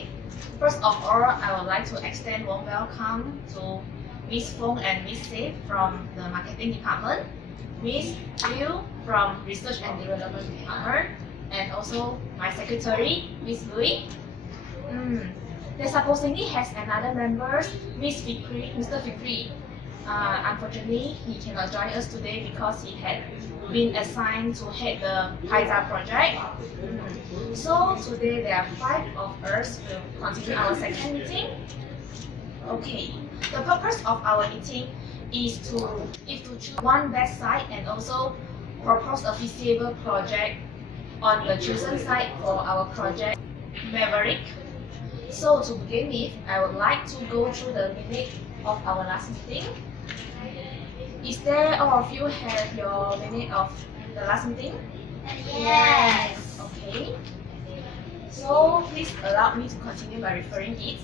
Okay, first of all, I would like to extend warm welcome to Miss Fong and Miss Safe from the marketing department, Miss Liu from research and development department, and also my secretary, Miss Louis. They supposedly has another members, Mr. Fikri. Unfortunately, he cannot join us today because he had been assigned to head the Paiza project. So today there are 5 of us will continue our second meeting. Okay, the purpose of our meeting is to choose one best site and also propose a feasible project on the chosen site for our project Maverick. So to begin with, I would like to go through the minute of our last meeting. Is there all of you have your minute of the last meeting? Yes. Okay. So please allow me to continue by referring it.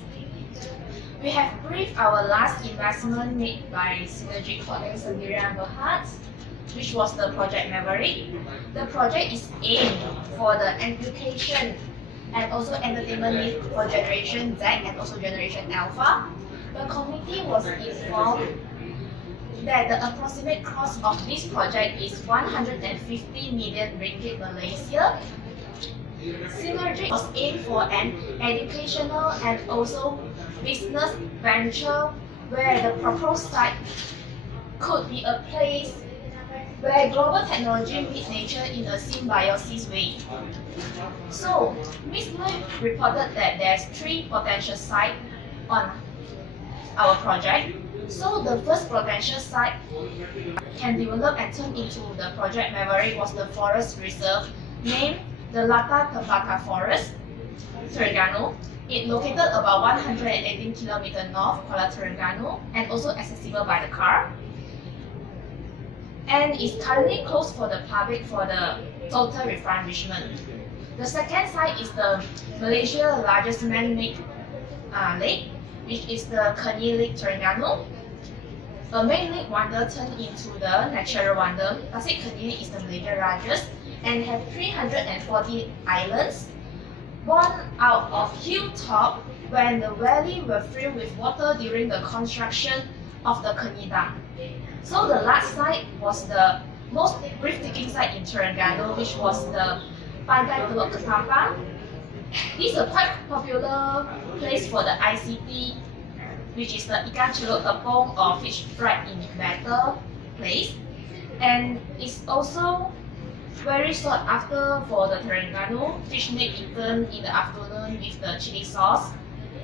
We have briefed our last investment made by Synergy Holding Sendirian Berhad, which was the project Maverick. The project is aimed for the education and also entertainment need for Generation Z and also Generation Alpha. The committee was informed that the approximate cost of this project is 150 million ringgit Malaysia. Synergy was aimed for an educational and also business venture where the proposed site could be a place where global technology meets nature in a symbiosis way. So, Ms. Lui reported that there's 3 potential sites on our project. So the first potential site can develop and turn into the project Maverick was the forest reserve named the Lata Tembaka Forest, Terengganu. It located about 118 km north of Kuala Terengganu and also accessible by the car. And is currently closed for the public for the total refurbishment. The second site is the Malaysia's largest man-made lake, which is the Keni Lake Terengganu. A man-made wonder turned into the natural wonder. Tasik Keni is the Malaysia's largest and have 340 islands. Born out of hilltop when the valley were filled with water during the construction of the Keni Dam. So the last site was the most breathtaking site in Terengganu, which was the Pantai Teluk Ketampang. This is a quite popular place for the ICT, which is the ikan celup tepung or fish fried in batter place, and it's also very sought after for the Terengganu fish meat eaten in the afternoon with the chili sauce,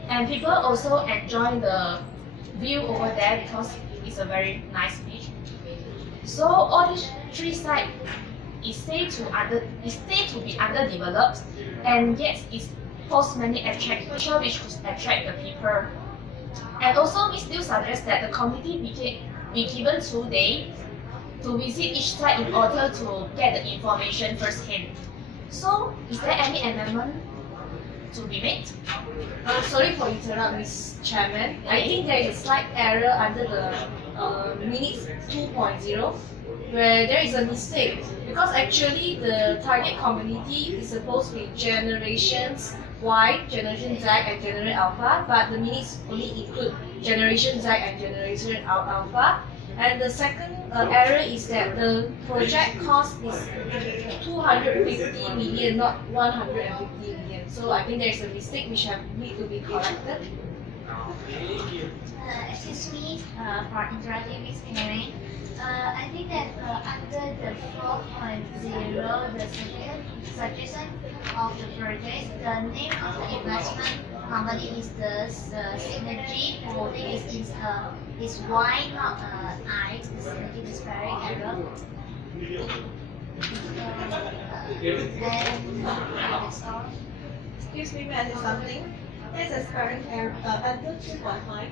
and people also enjoy the view over there because it's a very nice beach. So all these 3 sites is said to be underdeveloped, and yet it poses many attractions which could attract the people. And also, Ms. Liu suggests that the committee be given 2 days to visit each site in order to get the information firsthand. So, is there any amendment to be made? Sorry for interrupt, Ms. Chairman. I think there is a slight error under the minutes 2.0 where there is a mistake because actually the target community is supposed to be generations Y, Generation Z and Generation Alpha, but the minutes only include Generation Z and Generation Alpha. And the second error is that the project cost is 250 million, not 150 million. So I think there is a mistake which need to be corrected. Excuse me for interrupting Ms. Mary. I think that under the 4.0, the second suggestion of the project, the name of the investment company is the Synergy Holding is Y, not I. The Synergy is very error. And that's all. Excuse me, may I say something? There's a spelling error under 2.5.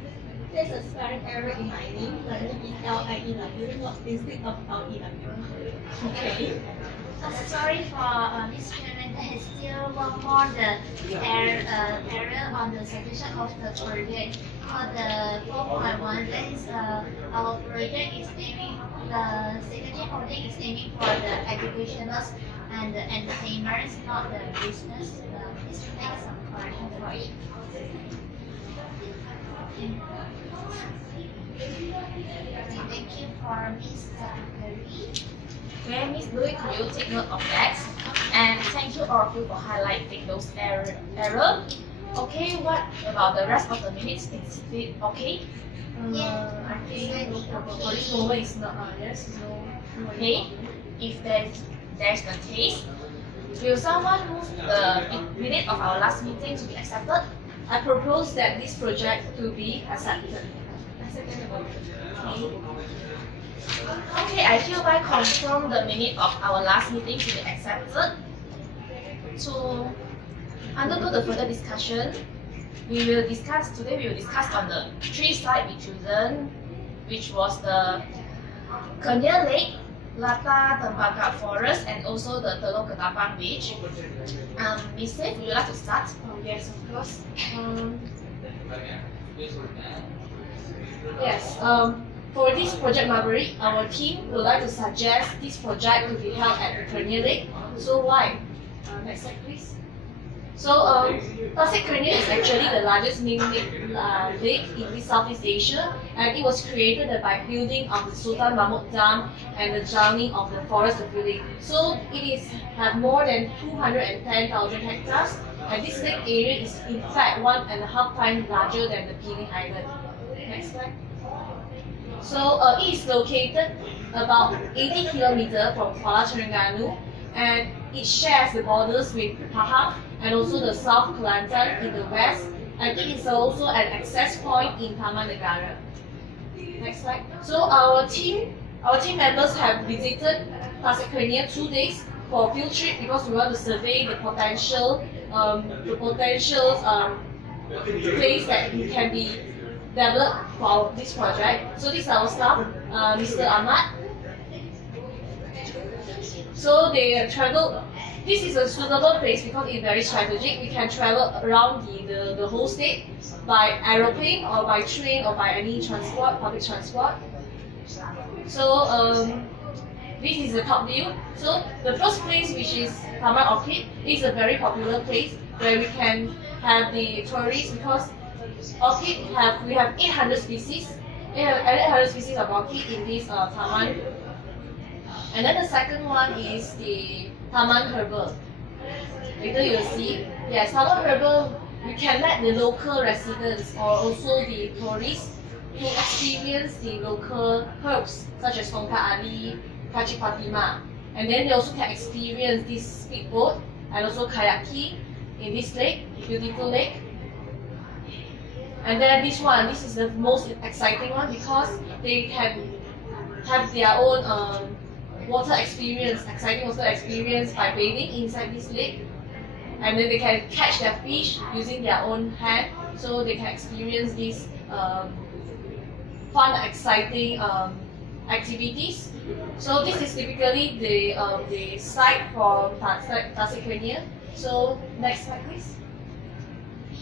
There's a spelling error in my name. The name is L-I-E-W, not instead of L-E-W. Okay. Sorry for Ms. Chairman, there is still one more error on the suggestion of the project. For the 4.1, that is our project is aiming, the Synergy Holding is aiming for the educationals and the entertainers, not the business. Please make some for it. Thank you for Mr. Curry. Okay, Miss Louis, could you take note of that? And thank you all of you for highlighting those error. Okay, what about the rest of the minutes? Is it okay? I think for this moment it's not. Yes, no. Okay, if there's the case, will someone move the minute of our last meeting to be accepted? I propose that this project to be accepted. Okay. Okay, I hereby confirm the minute of our last meeting to be accepted. To undergo the further discussion, we will discuss on the 3 sites we chosen, which was the Kenya Lake, Lata Tembaga Forest, and also the Teluk Ketapang Beach. Miss Saif, would you like to start? Yes, of course. Yes. For this project Marbury, our team would like to suggest this project to be held at the Kenya Lake. So why? Next slide, please. So, Tasik Kenya is actually the largest main lake in Southeast Asia, and it was created by building of the Sultan Mahmud Dam and the drowning of the forest building. So, it have more than 210,000 hectares, and this lake area is in fact 1.5 times larger than the Penang Island. Next slide. So, it is located about 80 kilometers from Kuala Terengganu, and it shares the borders with Pahang and also the South Kelantan in the west, and it is also an access point in Taman Negara. Next slide. So our team members have visited Tasik Kenya 2 days for a field trip because we want to survey the potential place that can be developed for this project. So this is our staff, Mr. Ahmad. So they have traveled. This is a suitable place because it's very strategic. We can travel around the whole state by aeroplane or by train or by any transport, public transport. So this is the top view. So the first place, which is Taman Orchid, is a very popular place where we can have the tourists because we have 800 species. 800 species of orchid in this Taman. And then the second one is the Taman Herbal. Later you'll see. Yes, Taman Herbal, you can let the local residents or also the tourists to experience the local herbs such as Tongkat Ali, Kaci Fatima. And then they also can experience this speedboat and also kayaking in this lake, beautiful lake. And then this is the most exciting one because they can have their own exciting water experience by bathing inside this lake. And then they can catch their fish using their own hand, so they can experience these fun, exciting activities. So this is typically the site for Tasik Kenya. So next slide, please.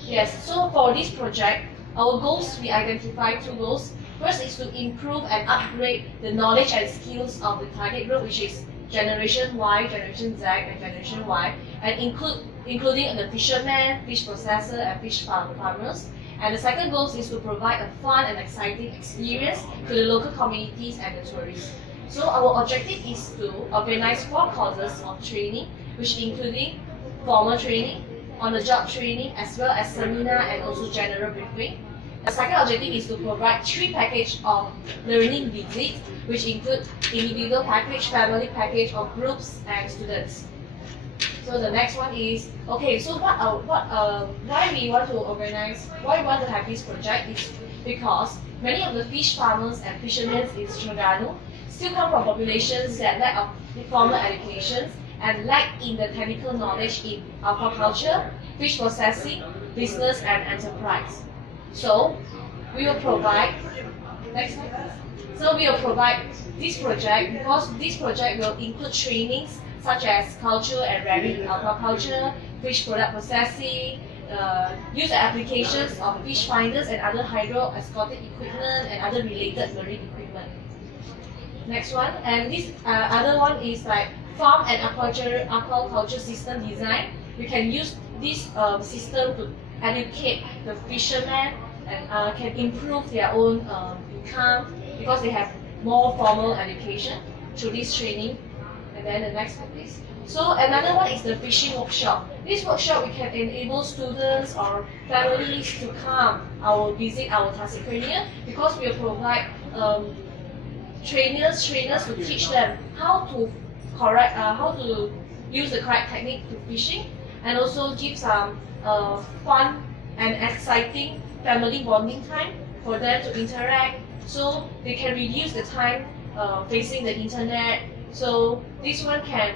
Yes. So for this project, our goals, we identified 2 goals. First is to improve and upgrade the knowledge and skills of the target group, which is Generation Y, Generation Z, and Generation Y, and including the fishermen, fish processor, and fish farmers. And the second goal is to provide a fun and exciting experience to the local communities and the tourists. So our objective is to organize 4 courses of training, which including formal training, on-the-job training, as well as seminar and also general briefing. The second objective is to provide 3 packages of learning visits, which include individual package, family package, or groups and students. So the next one is, okay, so why we want to have this project is because many of the fish farmers and fishermen in Terengganu still come from populations that lack of formal education and lack in the technical knowledge in aquaculture, fish processing, business, and enterprise. So we will provide this project because this project will include trainings such as culture and rearing in aquaculture, fish product processing, use applications of fish finders and other hydro aquatic equipment and other related marine equipment. Next one, and this other one is like farm and aquaculture system design. We can use this system to educate the fishermen and can improve their own income because they have more formal education through this training. And then the next one, please. So another one is the fishing workshop. This workshop we can enable students or families to come visit our Tasmania because we will provide trainers to teach them how to use the correct technique to fishing, and also give some fun and exciting family bonding time for them to interact, so they can reduce the time facing the internet. So this one can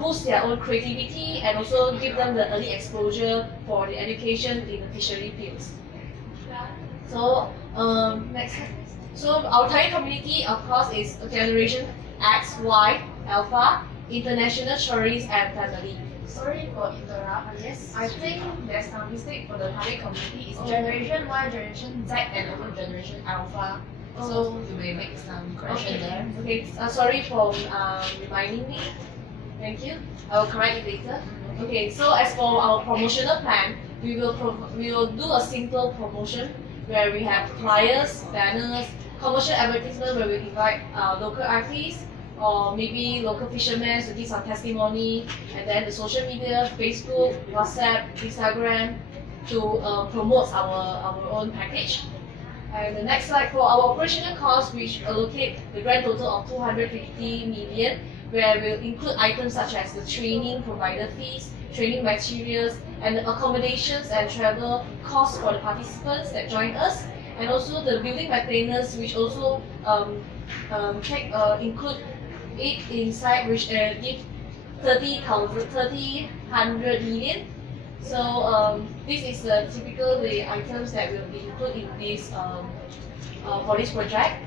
boost their own creativity and also give them the early exposure for the education in the fishery fields. So next. So our target community, of course, is Generation X, Y, Alpha, international tourists and family. Sorry for interrupt. Yes, I think there's some mistake for the target community. It's Generation Y, Generation Z, and also Generation Alpha. So you may make some correction there. Okay, sorry for reminding me. Thank you. I will correct it later. Okay, so as for our promotional plan, we will do a simple promotion where we have flyers, banners, commercial advertisement where we invite local artists or maybe local fishermen to give some testimony, and then the social media, Facebook, WhatsApp, Instagram, to promote our own package. And the next slide, for our operational costs, we allocate the grand total of 250 million, where we'll include items such as the training provider fees, training materials, and the accommodations and travel costs for the participants that join us, and also the building maintenance, which also include it inside, which give 300 million. So this is the items that will be included in this for this project.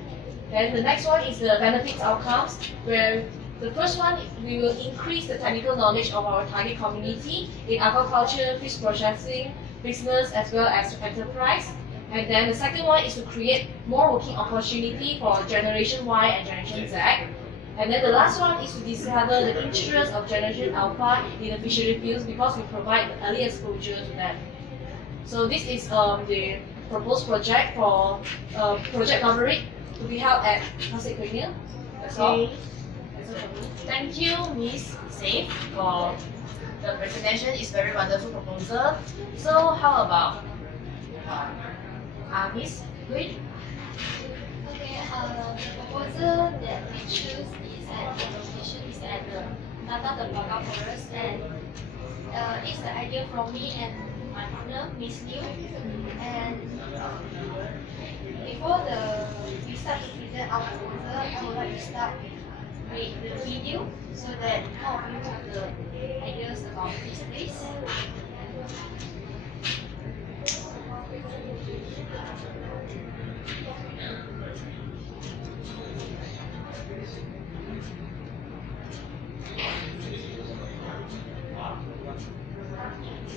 Then the next one is the benefits outcomes, where the first one, we will increase the technical knowledge of our target community in aquaculture, fish processing, business as well as enterprise. And then the second one is to create more working opportunity for Generation Y and Generation Z. And then the last one is to discover the interest of Generation Alpha in the fishery fields because we provide early exposure to them. So this is the proposed project for Project Maverick to be held at Tasmania. That's all. Thank you, Miss Safe, for the presentation. It's very wonderful proposal. So how about Miss Green? Okay, the proposal that we choose is at the location is at the Tata Tembaka Forest, and it's the idea from me and my partner, Miss Liu. And before we start to present our proposal, I would like to start with the video so that all of you have the ideas about this place.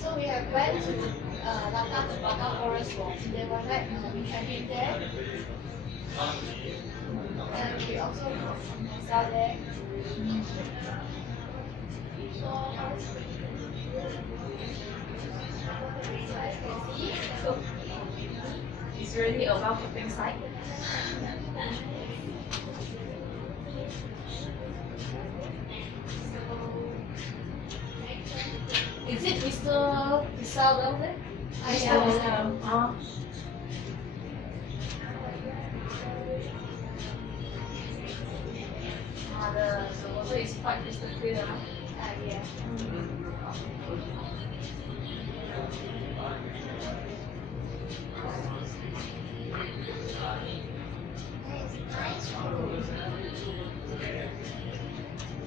So we have went to Tata Tembaka Forest Walk. There was like we have been there, and we also saw there. So as you can see, It's really a welcoming sight. Is it Mr. Isao down there? The water is quite crystal clear. yeah.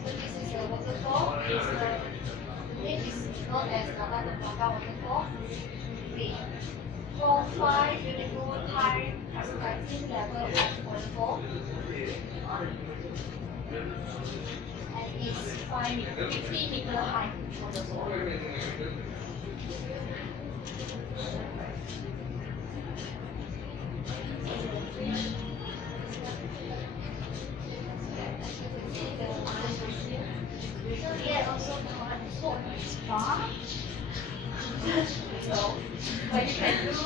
So this is a waterfall. The name is known as Tata Tembaka Waterfall. With 4-5 beautiful high exciting level of waterfall. And it's 50-meter high waterfall. So we had also caught spa But you can do it's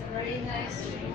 a very nice space.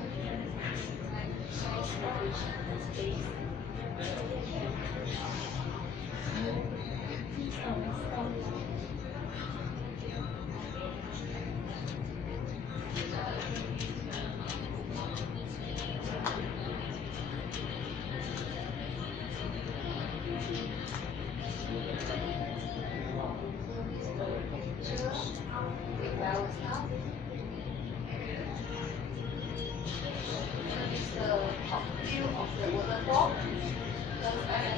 This is the top view of the waterfall. As I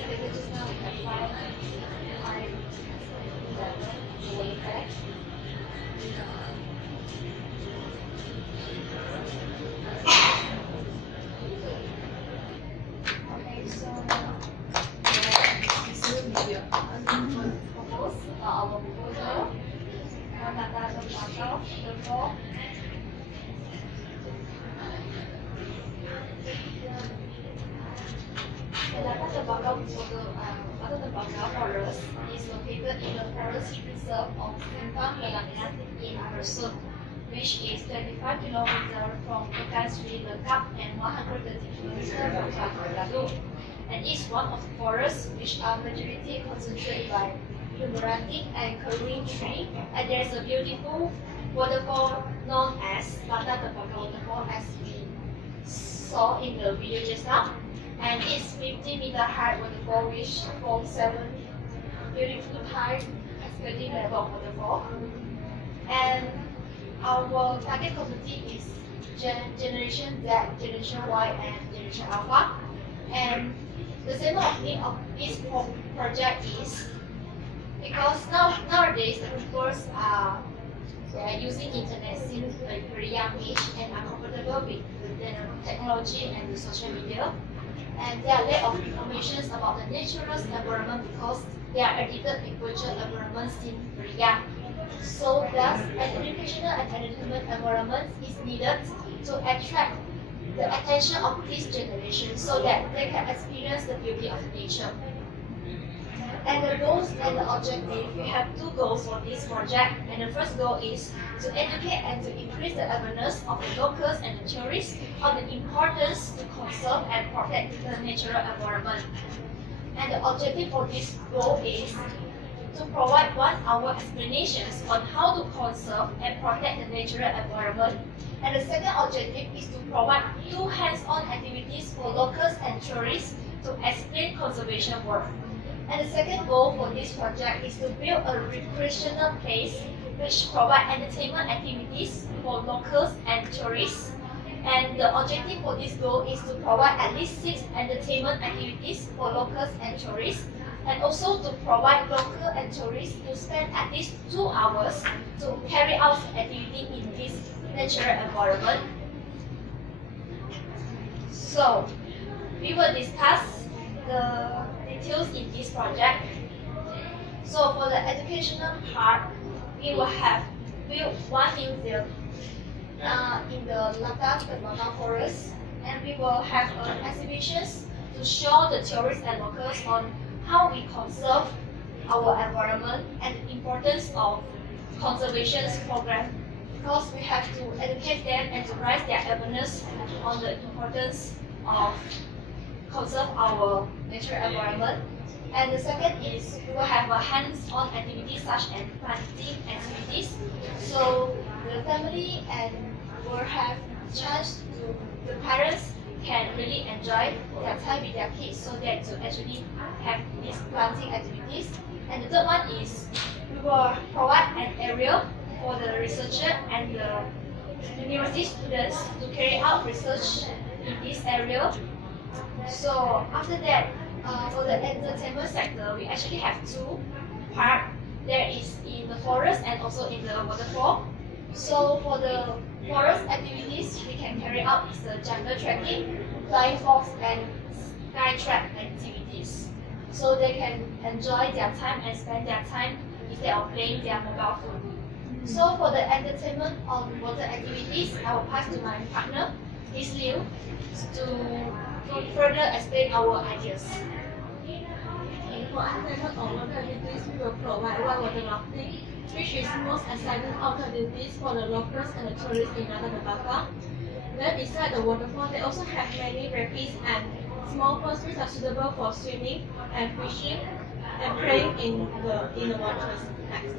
stated just now, we have 5, 11 way back. Okay, so this will be your photos, our proposal. Tata the photo, the floor. The Latah Forest is located in the forest reserve of Simpang Melangan in Persut, which is 25 kilometers from Pekan Sri Lekap and 130 kilometers from Tamanradu, and is one of the forests which are majority concentrated by Luberati and Karuin tree, and there is a beautiful waterfall known as Latah Waterfall as we saw in the video just now. And it's 50-meter high waterfall which forms 7 beautiful high escalating level of waterfall. And our target community is Generation Z, Generation Y, and Generation Alpha. And the symbol of name of this project is because nowadays the people are using internet since a very young age and are comfortable with the technology and the social media. And there are lack of information about the natural environment because they are addicted with virtual environment since very young. So thus, an educational and entertainment environment is needed to attract the attention of this generation so that they can experience the beauty of nature. And the goals and the objective, we have 2 goals for this project. And the first goal is to educate and to increase the awareness of the locals and the tourists on the importance to conserve and protect the natural environment. And the objective for this goal is to provide 1-hour explanations on how to conserve and protect the natural environment. And the second objective is to provide 2 hands-on activities for locals and tourists to explain conservation work. And the second goal for this project is to build a recreational place which provide entertainment activities for locals and tourists. And the objective for this goal is to provide at least 6 entertainment activities for locals and tourists, and also to provide local and tourists to spend at least 2 hours to carry out activity in this natural environment. So, we will discuss the details in this project. So for the educational part, we will have built 1 museum in the Latah Forest, and we will have exhibitions to show the tourists and locals on how we conserve our environment and the importance of conservation program, because we have to educate them and to raise their awareness on the importance of conserve our natural environment. And the second is we will have a hands-on activities such as planting activities. So the family and will have chance to the parents can really enjoy their time with their kids so that to actually have these planting activities. And the third one is we will provide an area for the researcher and the university students to carry out research in this area. So after that, for the entertainment sector, we actually have 2 parts. There is in the forest and also in the waterfall. So for the forest activities, we can carry out is the jungle trekking, flying fox, and sky track activities. So they can enjoy their time and spend their time instead of playing their mobile phone. So for the entertainment on water activities, I will pass to my partner, Miss Liu, to further explain our ideas. For unlimited or water duties, we will provide whitewater rafting, which is most exciting outdoor duties for the locals and the tourists in Nata Tabaka. Then beside the waterfall, they also have many rapids and small ponds which are suitable for swimming and fishing and playing in the waters. Next.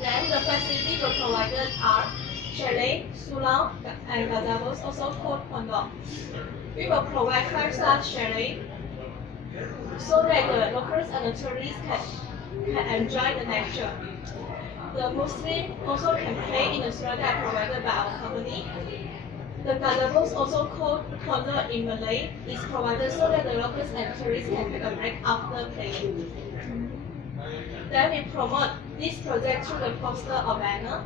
Then the facilities were provided are chalet, surau, and gazebos, also called condo. We will provide 5-star chalet so that the locals and the tourists can enjoy the nature. The Muslims also can play in the surau that provided by our company. The gazebos, also called condo in Malay, is provided so that the locals and tourists can take a break after playing. Then we promote this project through the poster or banner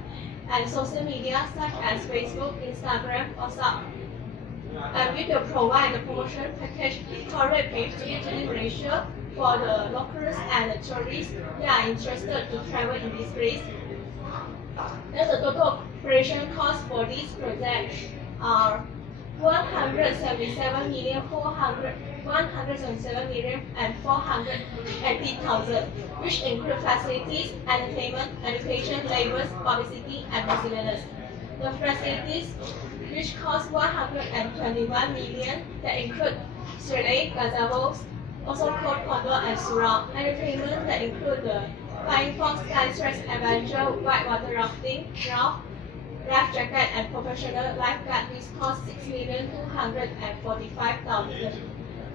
and social media such as Facebook, Instagram, WhatsApp. And we will provide the promotion package correct page to utility ratio for the locals and the tourists that are interested to travel in this place. Then the total operation cost for this project are 177,480,000, which include facilities, entertainment, education, labors, publicity, and miscellaneous. The facilities, which cost 121 million, that include chalet, gazebos, also called condo and surau. Entertainment that include the flying fox, sky treks, adventure, whitewater rafting, life jacket, and professional lifeguard, which cost 6,245,000.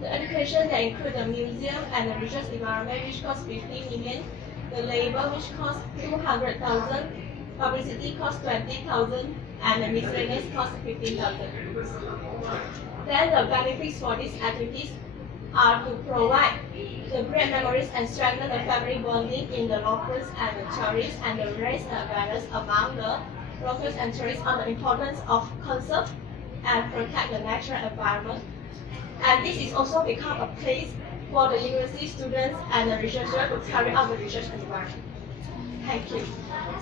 The education that include the museum and the research environment, which cost 50 million. The labor, which cost 200,000. Publicity cost 20,000, and the miscellaneous cost 15,000. Then the benefits for these activities are to provide the great memories and strengthen the family bonding in the locals and the tourists, and to raise the awareness among the locals and tourists on the importance of conserve and protect the natural environment. And this is also become a place for the university students and the researchers to carry out the research environment. Thank you.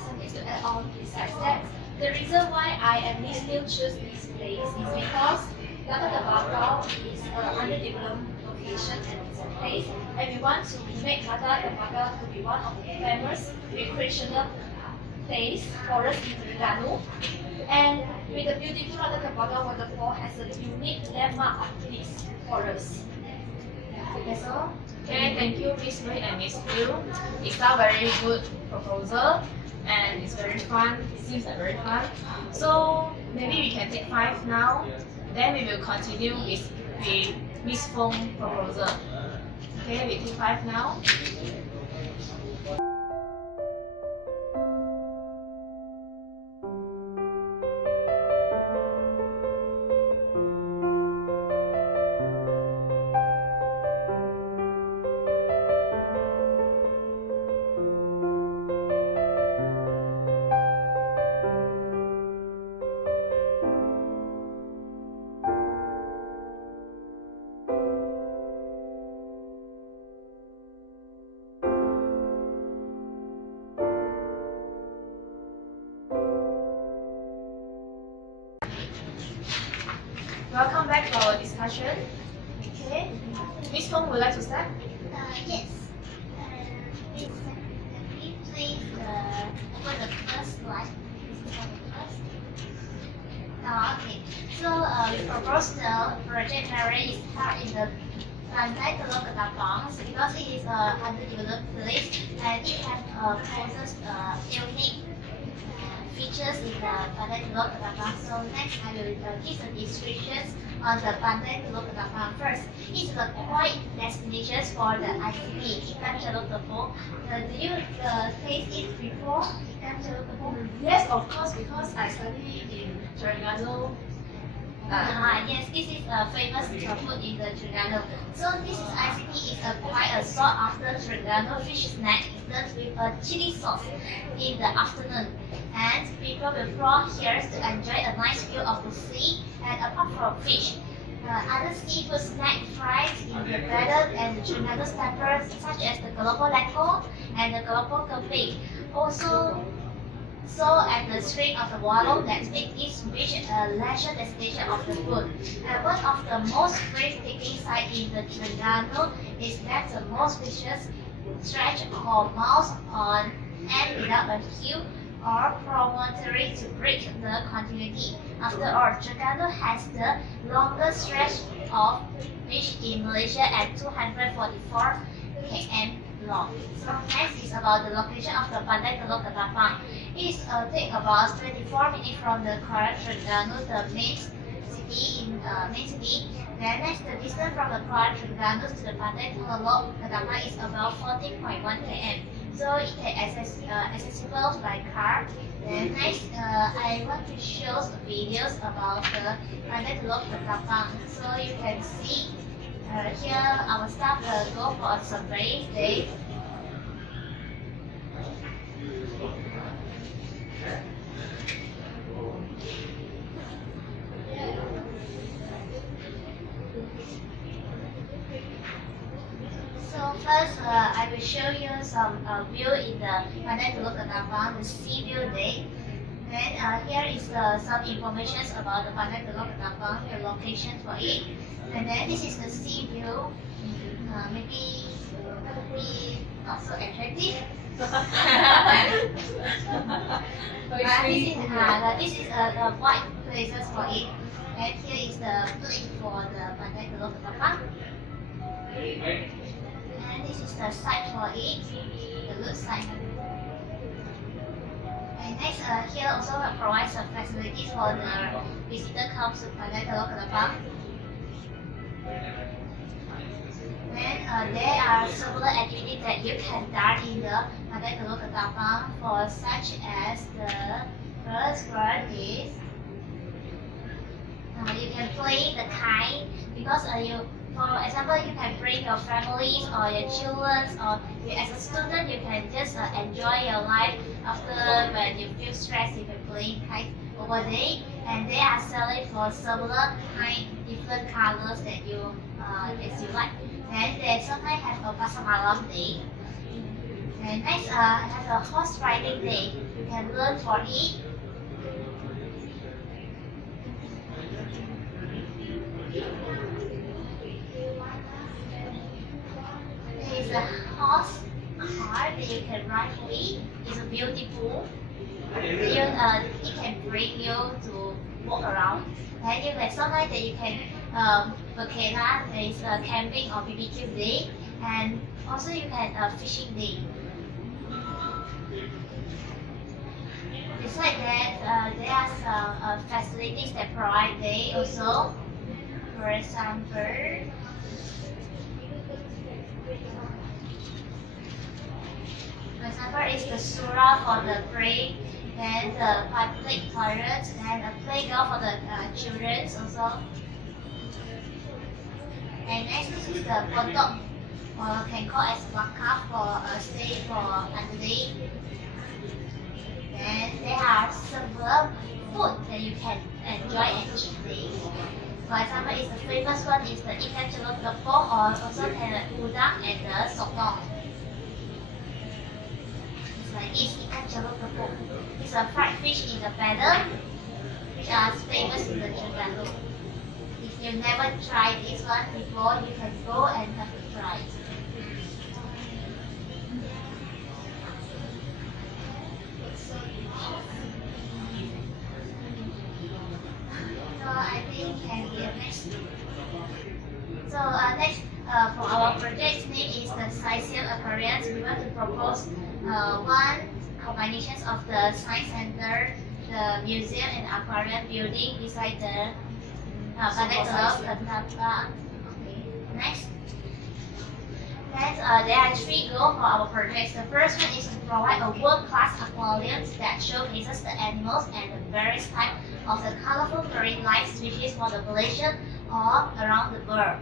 Something to add on besides that. The reason why I and Miss still choose this place is because Nata Tabaka is an underdeveloped location and it's a place, and we want to make Nata Tabaka to be one of the famous recreational place for us in Terengganu. And with the beautiful Nata Tabaka waterfall as a unique landmark of this for us. That's all. Okay, thank you, Miss Wei and Miss Liu. It's a very good proposal and it's very fun. It seems like very fun. So maybe we can take 5 now. Then we will continue with Miss Feng's proposal. Okay, we take 5 now. Welcome back to our discussion. Okay, Miss Feng would like to start. Yes. Please, please open the first slide. Okay. So we propose the project area is held in the Pantai Teluk Ketapang because it is an underdeveloped place and it has unique features in the Pantai Teluk Ketapang. So next I will give the descriptions on the Pantai Teluk Ketapang first. It's a quiet destination for the ICT, Ikan Teluk Tepung. Do you taste it before, Ikan Teluk Tepung? Yes, of course, because I study in Terengganu. Yes, this is a famous food in the Terengganu. So this is ICT is quite a sought after Terengganu fish snack eaten with a chili sauce in the afternoon. And people will flock here to enjoy a nice view of the sea. And apart from fish, other seafood snack fried in the breaded and Terengganu staples such as the kelopo leko and the kelopo kemping also So at the stream of the water that make each beach a leisure destination of the food. And one of the most breathtaking sights in the Terengganu is that the most vicious stretch or miles on end without a hill or promontory to break the continuity. After all, Terengganu has the longest stretch of beach in Malaysia at 244 km long. So next is about the location of the Pantai Teluk Ketapang. It takes about 24 minutes from the current Terengganu, the main city. Then next, the distance from the current Terengganu to the Pantai Teluk Ketapang is about 14.1 km. So it can accessible by car. Then next, I want to show some videos about the Pantai Teluk Ketapang. So you can see here our staff go for a survey day. So first, I will show you some view in the Pantai Teluk Ketapang, the sea view day. Then here is some information about the Pantai Teluk Ketapang, the location for it. And then this is the sea view. Maybe not so attractive. This is white places for it. And here is the place for the Pantai Teluk Ketapang. And this is the site for it, the good site. And next, here also provides some facilities for the visitor comes to Pantai Teluk Ketapang. Then there are several activities that you can done in the Pantai Teluk Ketapang, for such as the first one is you can play the kite, because for example, you can bring your families or your children, or as a student, you can just enjoy your life. After when you feel stressed, you can play kite over there, and they are selling for several different colors that you like. And they sometimes have a pasar malam day. And next, have a horse riding day. You can learn for it. There is a horse car that you can ride with. It's beautiful. It can bring you to walk around. And you can sometimes that you can vacana, there is a camping or BBQ day, and also you can fishing day. Besides that, there are some facilities that provide day also. For example, is the surah for the prayer, then the public toilet, and a playground for the children also. And next, this is the pondok, or can call as wakaf for a stay for another day. Then there are several food that you can enjoy and eat there. For example, is the famous one is the ikan celok tepung, or also can udang and the sotong. It's like this ikan celok tepung. It's a fried fish in the batter, which are famous in the Terengganu. If you never tried this one before, you can go and have to try it. So I think can be next. So next for our project's name is the Scientific Aquarium. We want to propose one combination of the Science Center, the museum and aquarium building beside the Pantai Teluk Ketapang. Okay. Next. Next, there are three goals for our project. The first one is to provide a world-class aquarium that showcases the animals and the various types of the colorful marine life species for the Malaysia or around the world.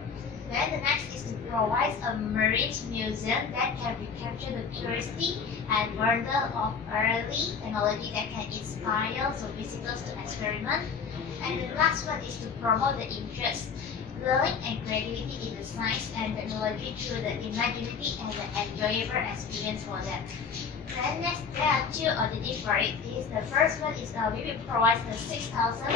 Then the next is to provide a marine museum that can recapture the curiosity and wonder of early technology that can inspire the visitors to experiment. And the last one is to promote the interest, learning and creativity in the science and technology it through the imaginity and the enjoyable experience for them. Then next, there are two alternatives for it. The first one is we will provide the 6,000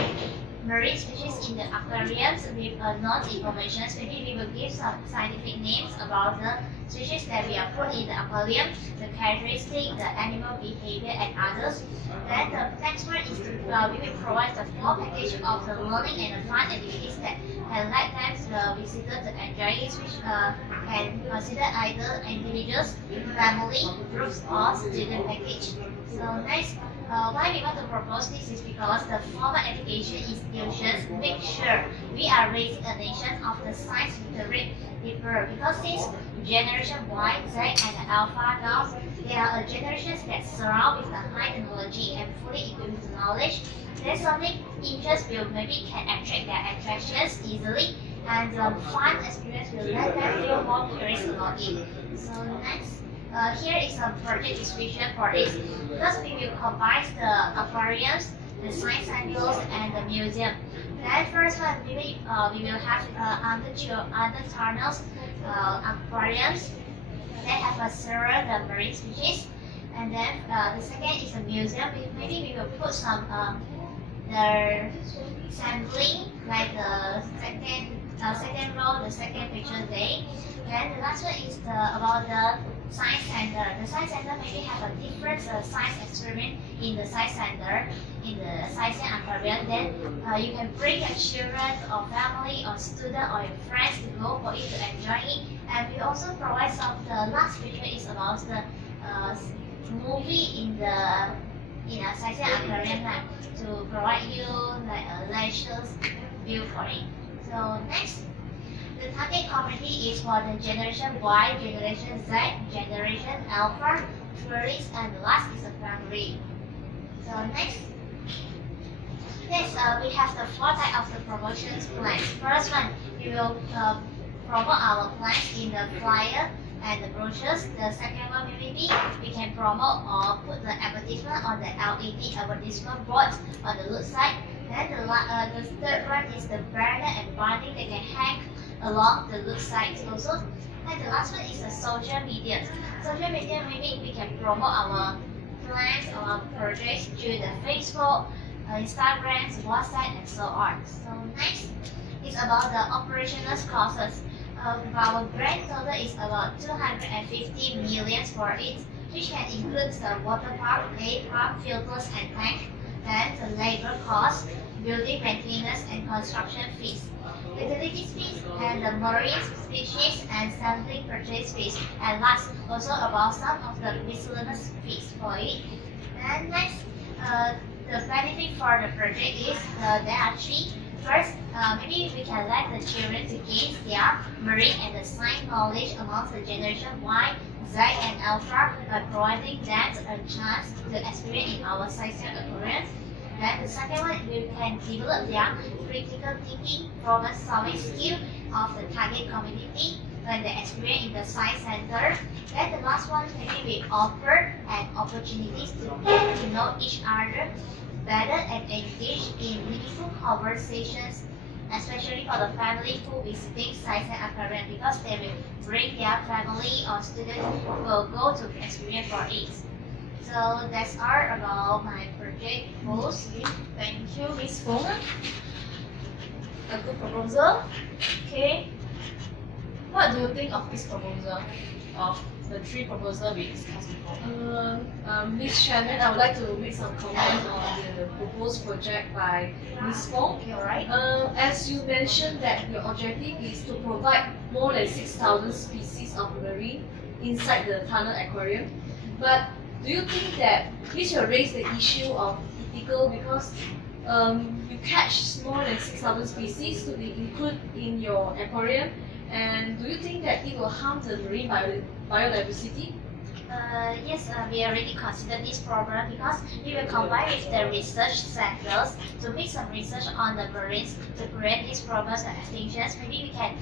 marine species in the aquariums with known information. Maybe we will give some scientific names about the species that we are put in the aquarium, the characteristic, the animal behavior, and others. Then the next one is we will provide the full package of the learning and the fun activities that can let them the visitor to enjoy it, which can consider either individuals, family, groups, or student package. So next, why we want to propose this is because the formal education institutions make sure we are raising a nation of the science literate people, because since generation Y, Z, and Alpha now, they are generations that surround with the high technology and fully equipped with knowledge. There's something interest will maybe can attract their attractions easily, and fun experience will let them feel more curious about it. So next. Here is a project description for this. Because we will combine the aquariums, the science centers, and the museum. Then first one, we will have under tunnels aquariums that have several the marine species. And then the second is a museum. Maybe we will put some the sampling, like the second row, the second picture day. Then the last one is about the science center. The science center maybe have a different science experiment in the science center, in the science aquarium. Then you can bring your children or family or student or your friends to go for it to enjoy it. And we also provide some. The last picture is about the movie in a science aquarium to provide you like a leisure view for it. So next. The target community is for the Generation Y, Generation Z, Generation Alpha, tourists, and the last is a family. So next, we have the four types of the promotions plans. First one, we will promote our plans in the flyer and the brochures. The second one, maybe we can promote or put the advertisement on the LED advertisement board on the road side. Then the third one is the banner and binding that can hang along the road sides also. And the last one is the social media. Social media, maybe we can promote our plans or our projects through the Facebook, Instagram, WhatsApp, and so on. So next is about the operational costs. Our grand total is about 250 million for it, which can include the water park, play park, filters, and tank. Then the labor costs, building maintenance, and construction fees. Utilities fees and the marine species and sampling purchase fees, and last also about some of the miscellaneous fees for it. And next, the benefit for the project is there are three. First, maybe we can let the children to gain their marine and the science knowledge amongst the Generation Y, Z, and Alpha by providing them a chance to experience in our science aquarium. Then the second one, we can develop their critical thinking, problem-solving skill of the target community when they experience in the science center. Then the last one, maybe we offer an opportunities to get to know each other better and engage in meaningful conversations, especially for the family who visiting science and aquarium, because they will bring their family or students who will go to experience for it. So that's all about my project goals. Thank you, Miss Fong. A good proposal. Okay. What do you think of this proposal? Of the three proposals we discussed before? Ms. Chairman, I would like to make some comment on the proposed project by Ms. Fong. Okay, alright. As you mentioned that your objective is to provide more than 6,000 species of marine inside the tunnel aquarium. But do you think that this will raise the issue of ethical, because you catch more than 6,000 species to be included in your aquarium, and do you think that it will harm the marine biodiversity? Yes, we already considered this problem because we will combine with the research centers to make some research on the marines to prevent these problems and extinctions. Maybe we can,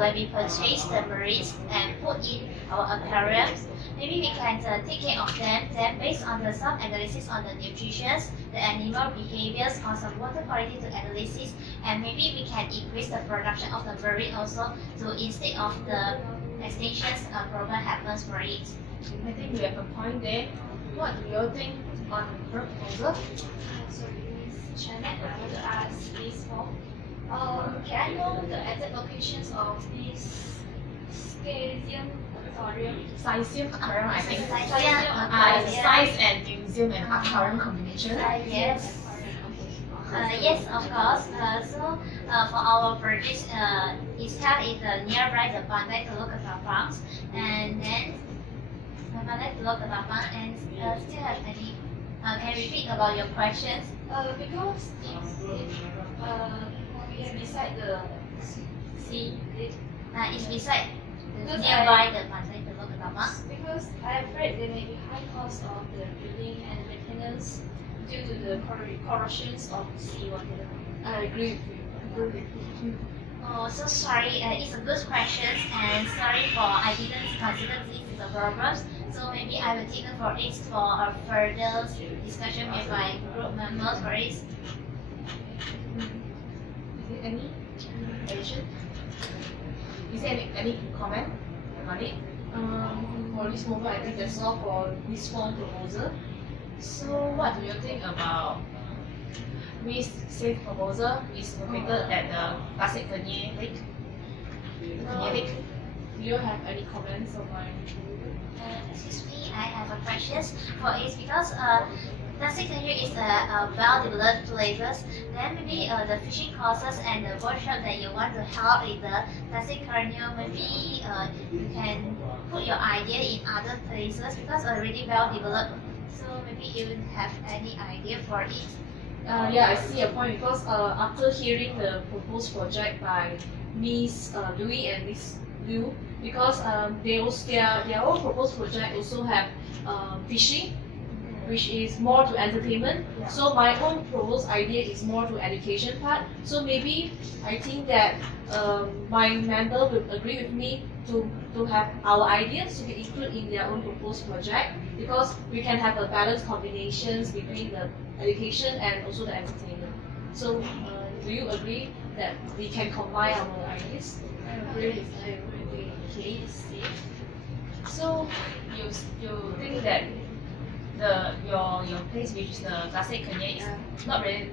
when we purchase the marines and put in our aquariums, maybe we can take care of them. Then based on some analysis on the nutrition, the animal behaviors, or some water quality to analysis, and maybe we can increase the production of the marine also to instead of the extinctions problem happens for it. I think you have a point there. What do you think on the proposal? Sorry, Ms. Chairman, I want to ask this form. Can I know the exact locations of this Scasium Auditorium? Cesium aquarium, I think. Yes. Size and museum and aquarium combination. Yes. Yes, of course. For our project, it's held in the nearby the Pandai Teluk farms, and then the Pandai Teluk farm, and still have any? Can you repeat about your questions? Because we are beside the sea. It's beside Because nearby the Pandai Teluk farm. Because I'm afraid there may be high cost of the building and maintenance due to the corrosions of seawater. I agree with you. Oh, so sorry. It's a good question, and sorry for I didn't consider this as a problem. So maybe I will take it for it for a further discussion with my group members for it. Is there any addition? Is there any comment on it? For this moment, I think that's all for this form proposal. So what do you think about this safe proposal is located at the Classic Lake? Lake. Do you have any comments on my? Excuse me, I have a question for it because Classic Canyon is a well-developed places. Then maybe the fishing courses and the workshop that you want to help in the Classic Canyon, maybe you can put your idea in other places because already well-developed. So maybe you have any idea for it. Yeah, I see a point because after hearing the proposed project by Miss Louis and Miss Liu, because their own proposed project also have fishing, which is more to entertainment. Yeah. So my own proposed idea is more to education part. So maybe I think that my member will agree with me to have our ideas to be included in their own proposed project because we can have a balanced combinations between the education and also the entertainment. So do you agree that we can combine our ideas? I agree with you. Okay, see. So you think that your place, which is the Classic Canyon, is not really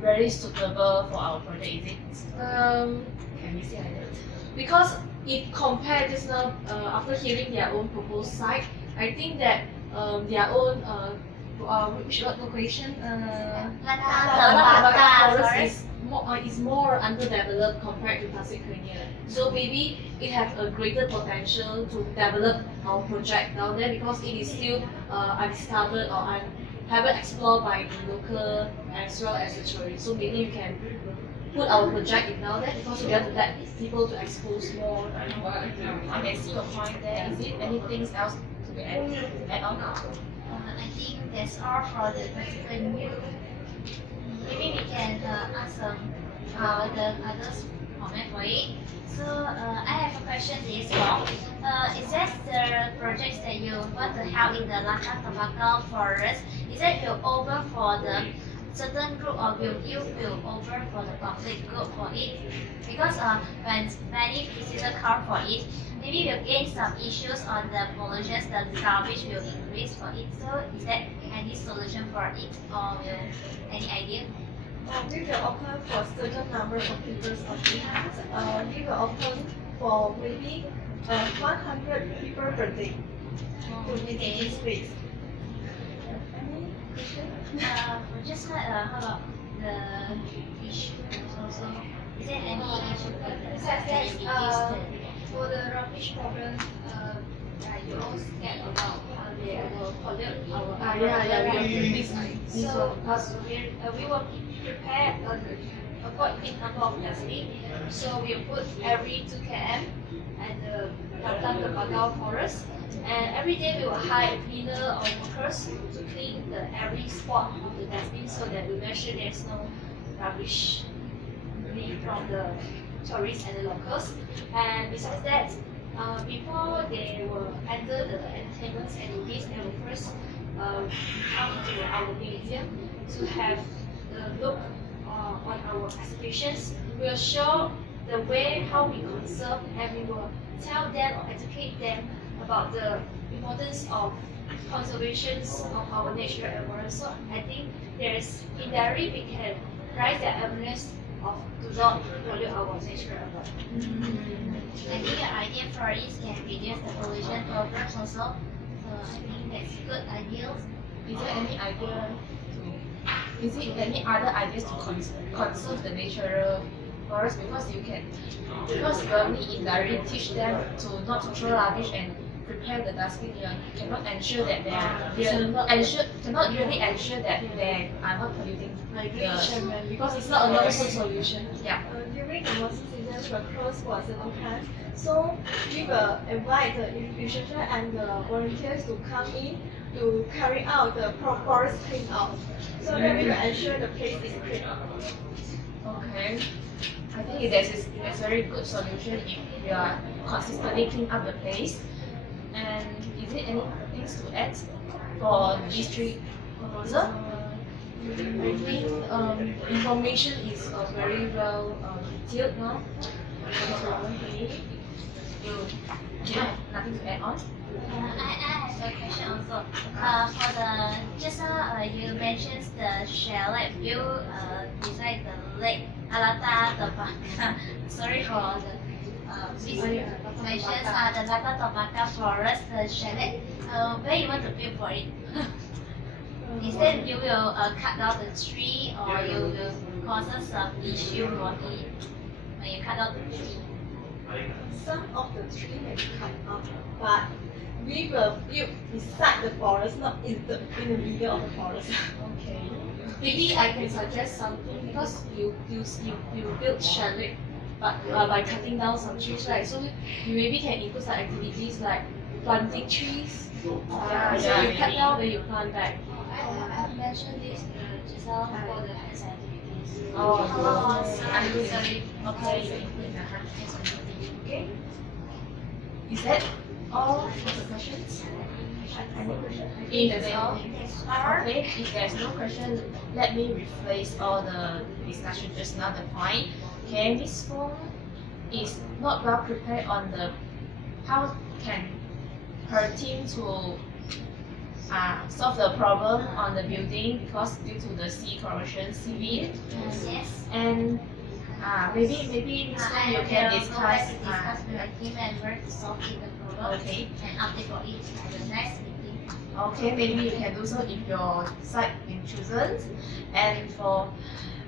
very suitable for our project, is it? Can we say like that? Because if compared just now, after hearing their own proposed site, I think that their own which location forest is more underdeveloped compared to Classic Canyon. So maybe it has a greater potential to develop our project down there because it is still undiscovered or haven't explored by the local as well as the tourists. So maybe you can put our project in down there because we want to let people to expose more. I can see your point there. Is it anything else to be add on? I think that's all for the practical new. Maybe we can ask the others comment for it. So I have a question this form. Is that the projects that you want to have in the Lantang Tembakau forest? Is that you open for the certain group or will you open for the public group for it? Because when many visitors come for it, maybe we'll gain some issues on the pollution, the garbage will increase for it. So is there any solution for it or will any idea? We will open for certain numbers of people of it. We will open for maybe 100 people per day to make it space. Any question? Just how about the issue also? Is there any issue that you reduce For the rubbish problem, you all scared about they will pollute our So we will prepare a quite big number of dustbin. So we put every 2 km at the Lantang Tembakau forest. And every day we will hire a cleaner or workers to clean every spot of the dustbin so that we make sure there's no rubbish from the tourists and the locals. And besides that, before they will enter the entertainment activities, they will first come to our museum to have the look on our exhibitions. We'll show the way how we conserve, and we will tell them or educate them about the importance of conservation of our natural environment. So I think there's indirectly we can raise the awareness of do not pollute our natural environment. I think your idea for it can reduce the pollution problems also. So I think that's good ideas. Is there any idea to, is it any other ideas to conserve the natural forest? Because you only indirectly teach them to not to throw rubbish and prepare the dustbin. You cannot ensure that cannot really ensure that they are not polluting. I agree with Chairman, because it's not a long-term solution. Yeah. During the monsoon season, we are closed for a certain time. So we will invite the researcher and the volunteers to come in to carry out the forest clean out. So then we will ensure the place is clean. Okay. I think that's a very good solution if we are consistently clean up the place. And is there any things to add for these three proposals? I think information is very well detailed now. Okay. You have nothing to add on? I have a question also. For the just now you mentioned the chalet view beside the lake Alata Topaka. Sorry for the mentions the Lata Topaka forest, the chalet. Where you want to build for it? Instead, you will cut down the tree, or you will cause some issue for it when you cut down the tree. Some of the tree may be cut off, but we will build beside the forest, not in the middle of the forest. Okay. Maybe I can suggest something, because you build chalet, but by cutting down some trees, right? So you maybe can include some activities like planting trees. So you cut down, then you plant back. I've mentioned this just now for the hands activities. I'm sorry. Okay. Okay. Is that all for the questions? Any questions? If there's no question, let me rephrase all the discussion just now. The point. Okay, Miss Fong is not well prepared on the how can her team to solve the problem on the building because due to the sea corrosion, seaweed. Yes. And maybe Miss Fong you can discuss. With the team member to solve the problem. Okay. And update for it at the next meeting. Okay, maybe you can do so if your site been chosen. And for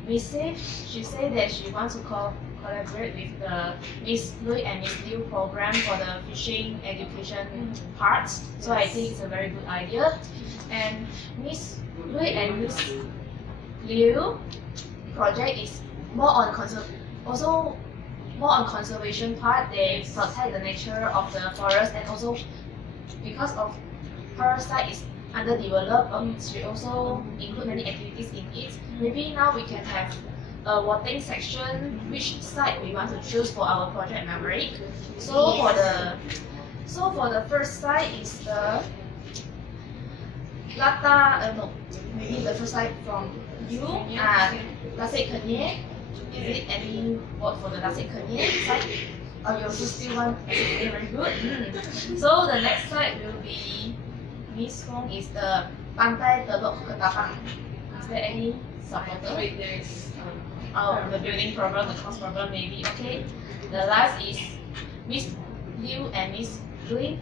Miss Safe, she said that she wants to collaborate with the Miss Lui and Miss Liu program for the fishing education part. So I think it's a very good idea. And Miss Lui and Miss Liu project is more on conservation part. They protect the nature of the forest, and also because of her site is underdeveloped, she also include many activities in it. Maybe now we can have a voting section which site we want to choose for our project memory. So for the first site is the maybe the first site from you, Lasik Kenye. Is it any vote for the Lasik Kenye site? Or you also still want okay, very good. So the next site will be Miss Fong is the Pantai Teluk Ketapang. Is there any supporter? Wait, there is. The building problem, the cost problem maybe. Okay. The last is Miss Liu and Miss Lui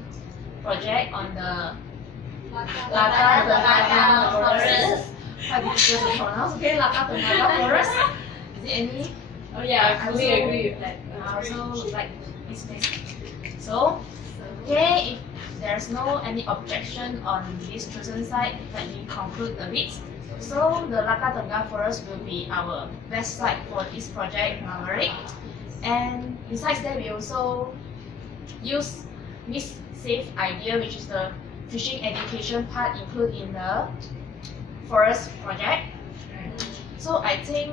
project on the Lata Tengah Forest. How difficult to pronounce? Okay, Lata Tengah Forest. Is there any? Oh yeah, I fully agree with that. I also like this place. So, okay, if there's no any objection on this chosen site, let me conclude the bit. So the Lata Tengah Forest will be our best site for this project Maverick. And besides that, we also use Miss Safe idea, which is the fishing education part included in the forest project. So I think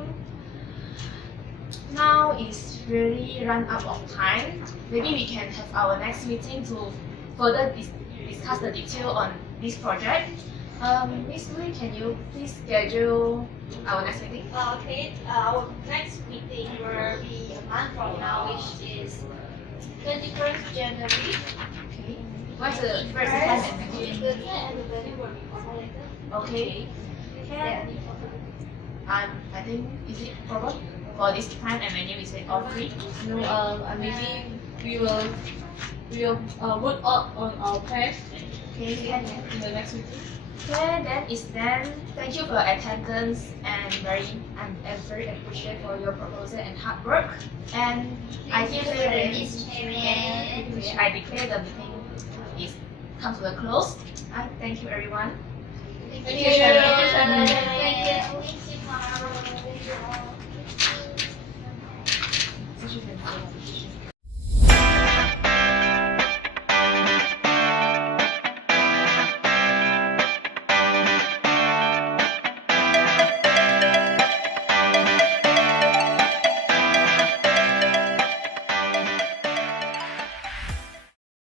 now is really run out of time. Maybe we can have our next meeting to further discuss the detail on this project. Miss Lee, can you please schedule our next meeting? Okay, our next meeting will be a month from now, which is 21st January. Okay. What's the first time and venue? The time and the venue will be provided. Okay. Can I think is it proper for this time and venue? Is it all free? No, maybe we will work out on our plan Okay. Can. in the next meeting. Okay, then is then thank you for your attendance and I'm very appreciative for your proposal and hard work. And I Thank you, declare Miss Chairman. I declare the meeting is come to a close. I thank you everyone. Thank Thank you. you, Sharon. Thank you.